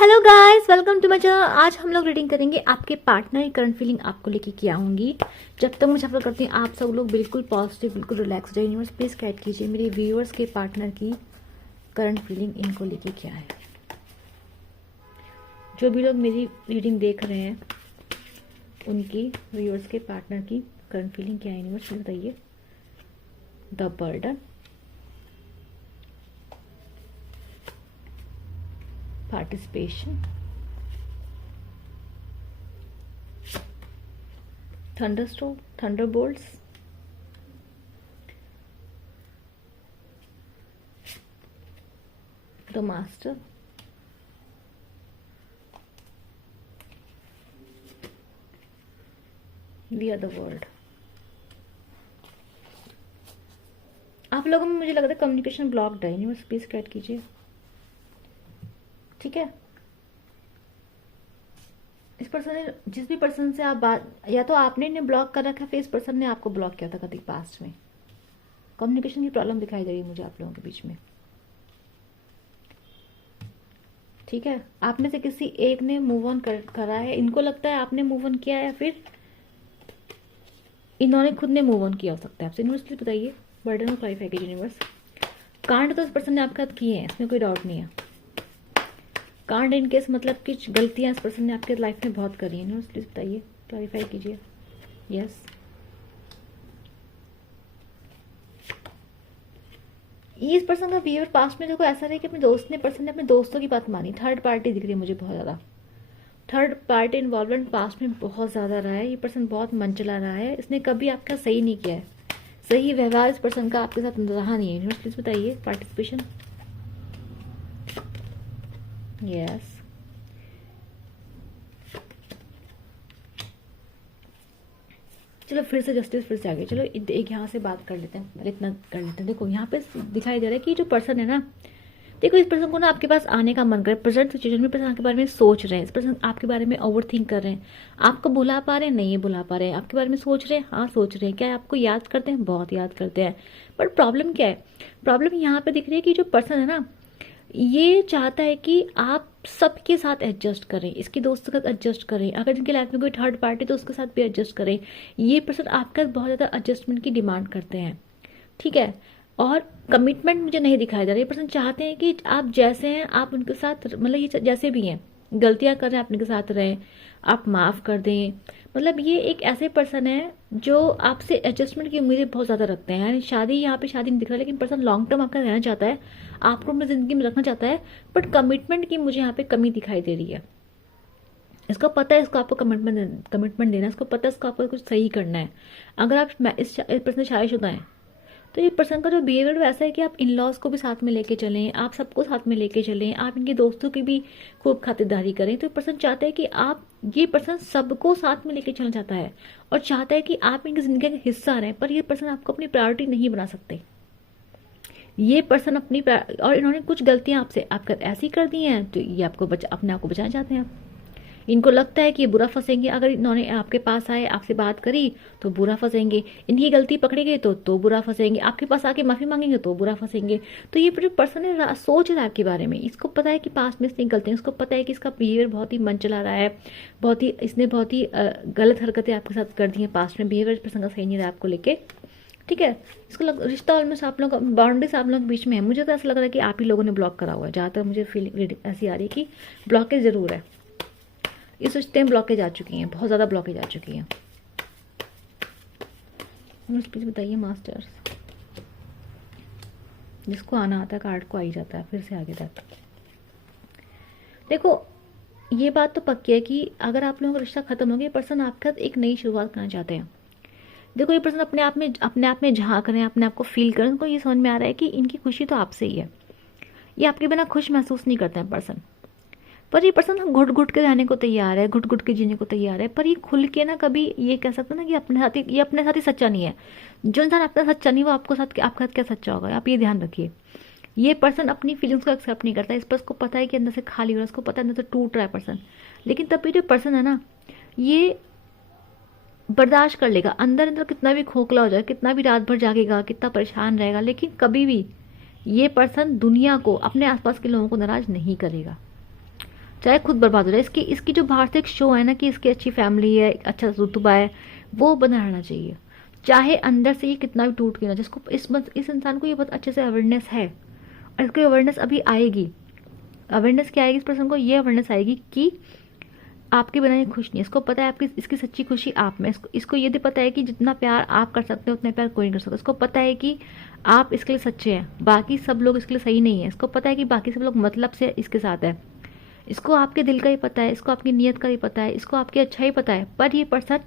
Hello guys, welcome to my channel. आज हम लोग रीडिंग करेंगे आपके पार्टनर की करंट फीलिंग आपको लेके क्या होंगी। जब तक मुझे सफर करती हूँ आप सब लोग बिल्कुल पॉजिटिव, बिल्कुल रिलैक्स रहिए। यूनिवर्स प्लीज गाइड कीजिए मेरे व्यूअर्स के पार्टनर की करंट फीलिंग इनको लेके क्या है। जो भी लोग मेरी रीडिंग देख रहे हैं उनकी व्यूअर्स के पार्टनर की करंट फीलिंग क्या है, यूनिवर्स बताइए। The burden, participation, thunderstorm, thunderbolts, the master, the other world। आप लोगों में मुझे लग रहा है कम्युनिकेशन ब्लॉक्ड है, यूनिवर्स प्लीज गाइड कीजिए। ठीक है, इस पर्सन ने, जिस भी पर्सन से आप बात, या तो आपने इन्हें ब्लॉक कर रखा है फिर इस पर्सन ने आपको ब्लॉक किया था कभी पास्ट में। कम्युनिकेशन की प्रॉब्लम दिखाई दे रही है मुझे आप लोगों के बीच में। ठीक है, आप में से किसी एक ने मूव ऑन करा है, इनको लगता है आपने मूव ऑन किया है या फिर इन्होंने खुद ने मूव ऑन किया हो सकता है आपसे। यूनिवर्स बताइए, बर्डन और क्लैरिफाई कीजिए यूनिवर्स। कांड तो इस पर्सन ने आपके साथ किए हैं, इसमें कोई डाउट नहीं है। कांड इन केस मतलब कुछ गलतियां इस पर्सन ने आपके लाइफ में बहुत करी है। प्लीज बताइए, क्लैरिफाई कीजिए। यस, ये इस पर्सन का बिहेवियर पास्ट में देखो ऐसा रहा कि अपने दोस्त ने, पर्सन ने अपने दोस्तों की बात मानी। थर्ड पार्टी दिख रही है मुझे बहुत ज्यादा। थर्ड पार्टी इन्वॉल्वमेंट पास्ट में बहुत ज्यादा रहा है। ये पर्सन बहुत मन चला रहा है, इसने कभी आपका सही नहीं किया है। सही व्यवहार इस पर्सन का आपके साथ रहा नहीं है। प्लीज बताइए, पार्टिसिपेशन। यस, चलो फिर से जस्टिस, फिर से आगे चलो एक यहाँ से बात कर लेते हैं, इतना कर लेते हैं। देखो यहाँ पे दिखाई दे रहा है कि जो पर्सन है ना, देखो इस पर्सन को ना आपके पास आने का मन करे। प्रेजेंट सिचुएशन में पर्सन आपके बारे में सोच रहे हैं, इस पर्सन आपके बारे में ओवर थिंक कर रहे हैं। आपको बुला पा रहे हैं, नहीं बुला पा रहे हैं। आपके बारे में सोच रहे हैं, हाँ सोच रहे हैं। क्या आपको याद करते हैं? बहुत याद करते हैं। बट प्रॉब्लम क्या है? प्रॉब्लम यहाँ पे दिख रही है कि जो पर्सन है ना, ये चाहता है कि आप सबके साथ एडजस्ट करें, इसके दोस्त के साथ एडजस्ट करें। अगर इनके लाइफ में कोई थर्ड पार्टी तो उसके साथ भी एडजस्ट करें। ये पर्सन आपका बहुत ज़्यादा एडजस्टमेंट की डिमांड करते हैं। ठीक है, और कमिटमेंट मुझे नहीं दिखाई दे रहा। ये पर्सन चाहते हैं कि आप जैसे हैं आप उनके साथ, मतलब ये जैसे भी हैं, गलतियां कर रहे हैं आप उनके साथ रहें, आप माफ़ कर दें। मतलब ये एक ऐसे पर्सन है जो आपसे एडजस्टमेंट की उम्मीदें बहुत ज़्यादा रखते हैं। यानी शादी, यहाँ पे शादी नहीं दिख रहा, लेकिन पर्सन लॉन्ग टर्म आपका रहना चाहता है, आपको अपनी ज़िंदगी में रखना चाहता है। बट कमिटमेंट की मुझे यहाँ पे कमी दिखाई दे रही है। इसको पता है इसको आपको कमिटमेंट देना है, इसको पता है इसको आपको कुछ सही करना है। अगर आप इस पर्सन शादीशुदा हैं तो ये पर्सन का जो बिहेवियर वैसा है कि आप इन लॉज को भी साथ में लेके चलें, आप सबको साथ में लेके चलें, आप इनके दोस्तों की भी खूब खातिरदारी करें। तो ये पर्सन चाहता है कि आप, ये पर्सन सबको साथ में लेके चलना चाहता है और चाहता है कि आप इनकी जिंदगी का हिस्सा रहें। पर ये पर्सन आपको अपनी प्रायोरिटी नहीं बना सकते। ये पर्सन अपनी और इन्होंने कुछ गलतियां आपसे आप ऐसी कर दी हैं तो ये आपको अपने आप को बचाना चाहते हैं। इनको लगता है कि ये बुरा फंसेंगे। अगर इन्होंने आपके पास आए, आपसे बात करी तो बुरा फंसेंगे। इनकी गलती पकड़ी गई तो बुरा फंसेंगे। आपके पास आके माफी मांगेंगे तो बुरा फंसेंगे। तो ये जो पर्सन है सोच रहा है आपके बारे में, इसको पता है कि पास्ट में इसने गलतियां, इसको पता है कि इसका बिहेवियर बहुत ही मन चला रहा है, बहुत ही इसने बहुत ही गलत हरकतें आपके साथ कर दी हैं पास्ट में। बिहेवियर पर्सन का सही नहीं रहा आपको लेके। ठीक है, इसको रिश्ता ऑलमोस्ट आप लोग, बाउंड्रीज आप लोग के बीच में है। मुझे तो ऐसा लग रहा है कि आप ही लोगों ने ब्लॉक करा हुआ है। ज़्यादातर मुझे फीलिंग ऐसी आ रही है कि ब्लॉकेज जरूर है। इस रिश्ते में ब्लॉकेज आ चुकी हैं, बहुत ज़्यादा ब्लॉकेज आ चुकी हैं। प्लीज बताइए मास्टर्स। जिसको आना आता है कार्ड को आ ही जाता है। फिर से आगे तक देखो, ये बात तो पक्की है कि अगर आप लोगों का रिश्ता खत्म हो गया, पर्सन आपके साथ एक नई शुरुआत करना चाहते हैं। देखो ये पर्सन अपने आप में झांक रहे हैं, अपने आप को फील कर रहे हैं। उनको ये समझ में आ रहा है कि इनकी खुशी तो आपसे ही है। ये आपके बिना खुश महसूस नहीं करते हैं पर्सन। पर ये पर्सन घुट घुट के रहने को तैयार है, घुट घुट के जीने को तैयार है। पर ये खुल के ना कभी ये कह सकते ना कि ये अपने साथ ही सच्चा नहीं है। जो इंसान अपने साथ सच्चा नहीं, वो आपके साथ क्या सच्चा होगा, आप ये ध्यान रखिए। ये पर्सन अपनी फीलिंग्स को एक्सेप्ट नहीं करता। इस पर उसको पता है कि अंदर से खाली हो रहा है, उसको पता है अंदर से टूट रहा है पर्सन। लेकिन तब भी जो पर्सन है ना, ये बर्दाश्त कर लेगा। अंदर अंदर कितना भी खोखला हो जाए, कितना भी रात भर जागेगा, कितना परेशान रहेगा, लेकिन कभी भी ये पर्सन दुनिया को, अपने आसपास के लोगों को नाराज नहीं करेगा। चाहे खुद बर्बाद हो जाए। इसकी इसकी जो बाहर से एक शो है ना कि इसकी अच्छी फैमिली है, अच्छा रुतबा है, वो बना रहना चाहिए, चाहे अंदर से ये कितना भी टूट के ना। जिसको इस इंसान को ये बहुत अच्छे से अवेयरनेस है, और इसको अवेयरनेस अभी आएगी। अवेयरनेस क्या आएगी इस पर्सन को? ये अवेयरनेस आएगी कि आपके बिना ये खुश नहीं है। इसको पता है आपकी इसकी सच्ची खुशी आप में। इसको ये भी पता है कि जितना प्यार आप कर सकते हो उतना प्यार कोई नहीं कर सकता। इसको पता है कि आप इसके लिए सच्चे हैं, बाकी सब लोग इसके लिए सही नहीं है। इसको पता है कि बाकी सब लोग मतलब से इसके साथ है। इसको आपके दिल का ही पता है, इसको आपकी नीयत का ही पता है, इसको आपकी अच्छा ही पता है। पर ये पर्सन,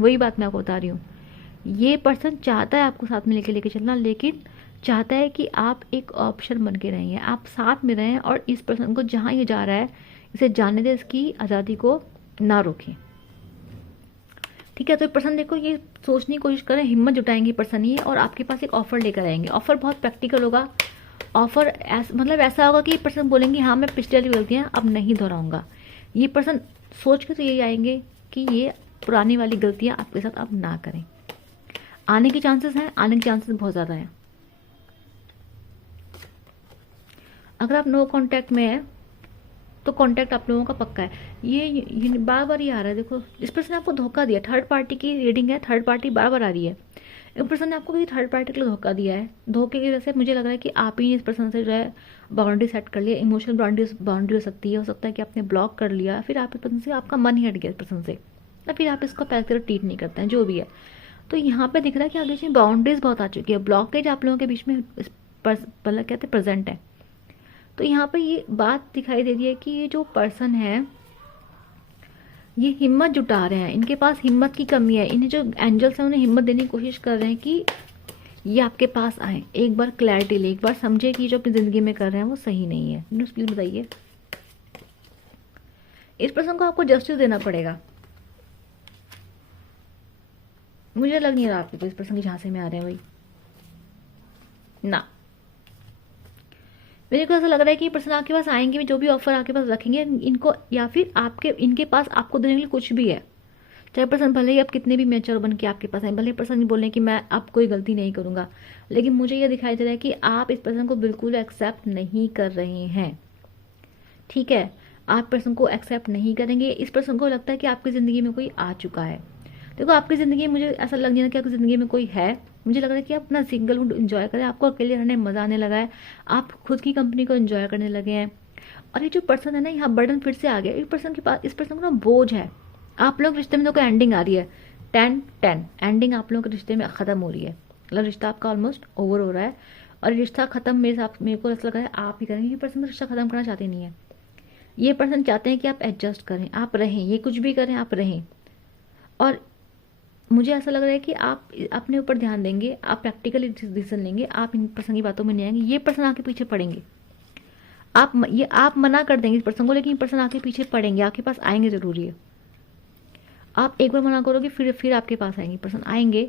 वही बात मैं आपको बता रही हूँ, ये पर्सन चाहता है आपको साथ में लेके चलना, लेकिन चाहता है कि आप एक ऑप्शन बन के रहें, आप साथ में रहें, और इस पर्सन को जहाँ ये जा रहा है इसे जाने दे, इसकी आज़ादी को ना रोकें। ठीक है, तो ये पर्सन देखो ये सोचने की कोशिश करें, हिम्मत जुटाएंगे पर्सन ये, और आपके पास एक ऑफर लेकर आएंगे। ऑफर बहुत प्रैक्टिकल होगा। ऑफर मतलब ऐसा होगा कि पर्सन बोलेंगे हाँ मैं पिछले वाली गलतियां अब नहीं दोहराऊंगा। ये पर्सन सोच के तो यही आएंगे कि ये पुरानी वाली गलतियां आपके साथ अब ना करें। आने के चांसेस हैं, आने के चांसेस बहुत ज़्यादा हैं। अगर आप नो कांटेक्ट में है तो कांटेक्ट आप लोगों का पक्का है। ये बार बार ये आ रहा है, देखो इस पर्सन ने आपको धोखा दिया। थर्ड पार्टी की रीडिंग है, थर्ड पार्टी बार बार आ रही है। एक पर्सन ने आपको किसी थर्ड पार्टी के लिए धोखा दिया है। धोखे की वजह से मुझे लग रहा है कि आप ही इस पर्सन से जो है बाउंड्री सेट कर लिया। इमोशनल बाउंड्री हो सकती है, हो सकता है कि आपने ब्लॉक कर लिया, फिर आप इस पर्सन से, आपका मन ही हट गया इस पर्सन से, या फिर आप इसको पहले तरह ट्रीट नहीं करते हैं, जो भी है। तो यहाँ पे दिख रहा है कि आगे बाउंड्रीज बहुत आ चुकी है, ब्लॉकेज आप लोगों के बीच में मतलब कहते हैं प्रेजेंट है। तो यहाँ पे ये बात दिखाई दे रही है कि ये जो पर्सन है ये हिम्मत जुटा रहे हैं, इनके पास हिम्मत की कमी है। इन्हें जो एंजल्स हैं उन्हें हिम्मत देने की कोशिश कर रहे हैं कि ये आपके पास आए, एक बार क्लैरिटी ले, एक बार समझे कि जो अपनी जिंदगी में कर रहे हैं वो सही नहीं है। न्यूज़ प्लीज बताइए। इस पर्सन को आपको जस्टिस देना पड़ेगा। मुझे लग नहीं रहा आपको इस पर्सन की झांसे में आ रहे हैं भाई ना। मेरे को ऐसा लग रहा है कि ये पर्सन आपके पास आएंगे, जो भी ऑफर आपके पास रखेंगे इनको, या फिर आपके इनके पास आपको देने के लिए कुछ भी है। चाहे पर्सन भले ही आप कितने भी मैच्योर बन के आपके पास आए, भले पर्सन बोले कि मैं अब कोई गलती नहीं करूंगा, लेकिन मुझे यह दिखाई दे रहा है कि आप इस पर्सन को बिल्कुल एक्सेप्ट नहीं कर रहे हैं। ठीक है, आप पर्सन को एक्सेप्ट नहीं करेंगे। इस पर्सन को लगता है कि आपकी जिंदगी में कोई आ चुका है। देखो आपकी जिंदगी में मुझे ऐसा लग नहीं रहा कि आपकी जिंदगी में कोई है। मुझे लग रहा है कि आप अपना सिंगलहुड एंजॉय करें, आपको अकेले रहने में मजा आने लगा है, आप खुद की कंपनी को एंजॉय करने लगे हैं। और ये जो पर्सन है ना, यहाँ बर्डन फिर से आ गया इस पर्सन के पास। इस पर्सन को ना बोझ है। आप लोग रिश्ते में तो कोई एंडिंग आ रही है, 10-10 एंडिंग आप लोगों के रिश्ते में खत्म हो रही है। मतलब रिश्ता आपका ऑलमोस्ट ओवर हो रहा है, और रिश्ता खत्म मेरे को ऐसा लग रहा है आप ही करेंगे। ये पर्सन रिश्ता खत्म करना चाहते नहीं है। ये पर्सन चाहते हैं कि आप एडजस्ट करें, आप रहें, ये कुछ भी करें आप रहें। और मुझे ऐसा लग रहा है कि आप अपने ऊपर ध्यान देंगे, आप प्रैक्टिकली डिसीजन लेंगे, आप इन पर्सन की बातों में नहीं आएंगे। ये पर्सन आके पीछे पड़ेंगे, आप मना कर देंगे इस पर्सन को, लेकिन ये पर्सन आके पीछे पड़ेंगे, आपके पास आएंगे जरूरी है। आप एक बार मना करोगे फिर आपके पास आएंगे पर्सन आएंगे।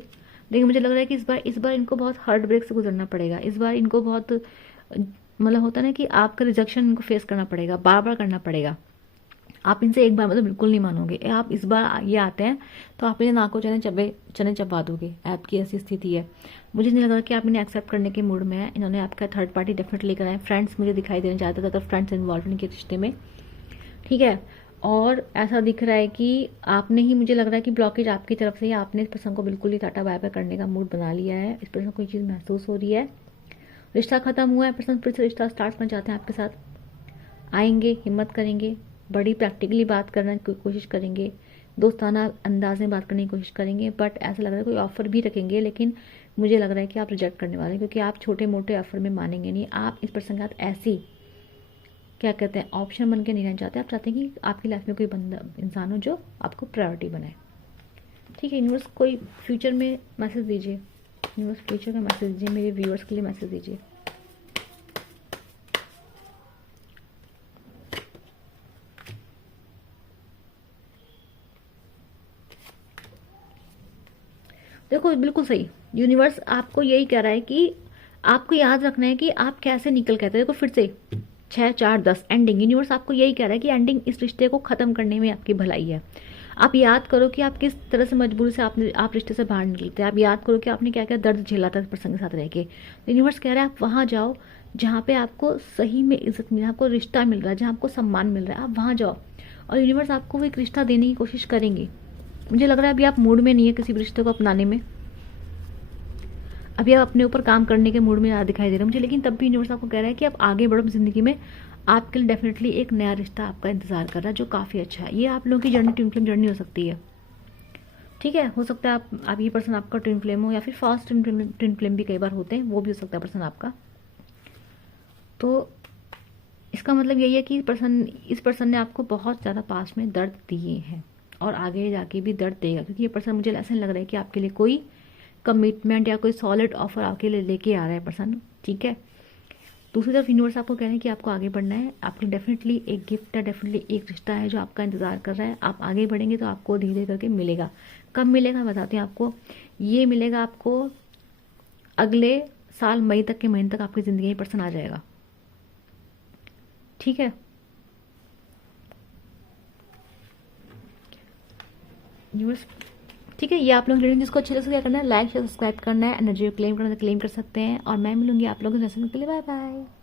लेकिन मुझे लग रहा है कि इस बार इनको बहुत हार्ड ब्रेक से गुजरना पड़ेगा। इस बार इनको बहुत मतलब होता है ना कि आपका रिजेक्शन इनको फेस करना पड़ेगा, बार बार करना पड़ेगा। आप इनसे एक बार मतलब बिल्कुल नहीं मानोगे। आप इस बार ये आते हैं तो आप इन्हें नाकों चने चबा दोगे। आपकी ऐसी स्थिति है। मुझे नहीं लग रहा कि आप इन्हें एक्सेप्ट करने के मूड में है। इन्होंने आपका थर्ड पार्टी डेफिनेटली लेकर आए। फ्रेंड्स मुझे दिखाई देने ज़्यादातर फ्रेंड्स इन्वॉल्व इनके रिश्ते में। ठीक है, और ऐसा दिख रहा है कि आपने ही, मुझे लग रहा है कि ब्लॉकेज आपकी तरफ से ही, आपने इस पर्सन को बिल्कुल ही टाटा बाय बाय करने का मूड बना लिया है। इस पर्सन को कोई चीज़ महसूस हो रही है, रिश्ता खत्म हुआ है, पर्सन फिर से रिश्ता स्टार्ट करना चाहते हैं आपके साथ। आएंगे, हिम्मत करेंगे, बड़ी प्रैक्टिकली बात करने की कोशिश करेंगे, दोस्ताना अंदाज में बात करने की कोशिश करेंगे। बट ऐसा लग रहा है कोई ऑफर भी रखेंगे, लेकिन मुझे लग रहा है कि आप रिजेक्ट करने वाले हैं, क्योंकि आप छोटे मोटे ऑफर में मानेंगे नहीं। आप इस पर्सन के साथ ऐसी क्या कहते हैं ऑप्शन बन के नहीं रहना चाहते। आप चाहते हैं कि आपकी लाइफ में कोई बंदा इंसान हो जो आपको प्रायोरिटी बनाए। ठीक है, यूनिवर्स कोई फ्यूचर में मैसेज दीजिए। यूनिवर्स फ्यूचर का मैसेज दीजिए, मेरे व्यूअर्स के लिए मैसेज दीजिए। देखो बिल्कुल सही, यूनिवर्स आपको यही कह रहा है कि आपको याद रखना है कि आप कैसे निकल के आते हैं। देखो फिर से 6, 4, 10 एंडिंग। यूनिवर्स आपको यही कह रहा है कि एंडिंग इस रिश्ते को खत्म करने में आपकी भलाई है। आप याद करो कि आप किस तरह से मजबूरी से आप रिश्ते से बाहर निकलते हैं। आप याद करो कि आपने क्या क्या दर्द झेला था इस पर्सन के साथ रह के। यूनिवर्स कह रहा है आप वहां जाओ जहाँ पे आपको सही में इज्जत मिल रहा है, आपको रिश्ता मिल रहा है, जहाँ आपको सम्मान मिल रहा है, आप वहाँ जाओ और यूनिवर्स आपको वो एक रिश्ता देने की कोशिश करेंगे। मुझे लग रहा है अभी आप मूड में नहीं है किसी भी रिश्ते को अपनाने में, अभी आप अपने ऊपर काम करने के मूड में ज़्यादा दिखाई दे रहा है मुझे, लेकिन तब भी यूनिवर्स आपको कह रहा है कि आप आगे बढ़ो ज़िंदगी में, आपके लिए डेफिनेटली एक नया रिश्ता आपका इंतजार कर रहा है जो काफ़ी अच्छा है। ये आप लोगों की जर्नी ट्विन फ्लेम जर्नी हो सकती है, ठीक है। हो सकता है आप ये पर्सन आपका ट्विन फ्लेम हो, या फिर फास्ट ट्विन फ्लेम भी कई बार होते हैं, वो भी हो सकता है पर्सन आपका। तो इसका मतलब यही है कि इस पर्सन ने आपको बहुत ज़्यादा पास में दर्द दिए हैं और आगे जाके भी दर्द देगा, क्योंकि ये पर्सन मुझे ऐसा लग रहा है कि आपके लिए कोई कमिटमेंट या कोई सॉलिड ऑफर आपके लिए लेके आ रहा है पर्सन, ठीक है। दूसरी तरफ यूनिवर्स आपको कह रहे हैं कि आपको आगे बढ़ना है, आपके डेफिनेटली एक गिफ्ट है, डेफिनेटली एक रिश्ता है जो आपका इंतजार कर रहा है। आप आगे बढ़ेंगे तो आपको धीरे धीरे करके मिलेगा। कब मिलेगा बताती हूँ आपको, ये मिलेगा आपको अगले साल मई तक के महीने तक आपकी ज़िंदगी में पर्सन आ जाएगा, ठीक है। यूनिवर्स, ठीक है। ये आप लोग रीडिंग जिसको अच्छे लगे क्या करना है, लाइक शेयर सब्सक्राइब करना है, एनर्जी क्लेम करना है क्लेम कर सकते हैं, और मैं मिलूंगी आप लोगों से के लिए। Bye bye.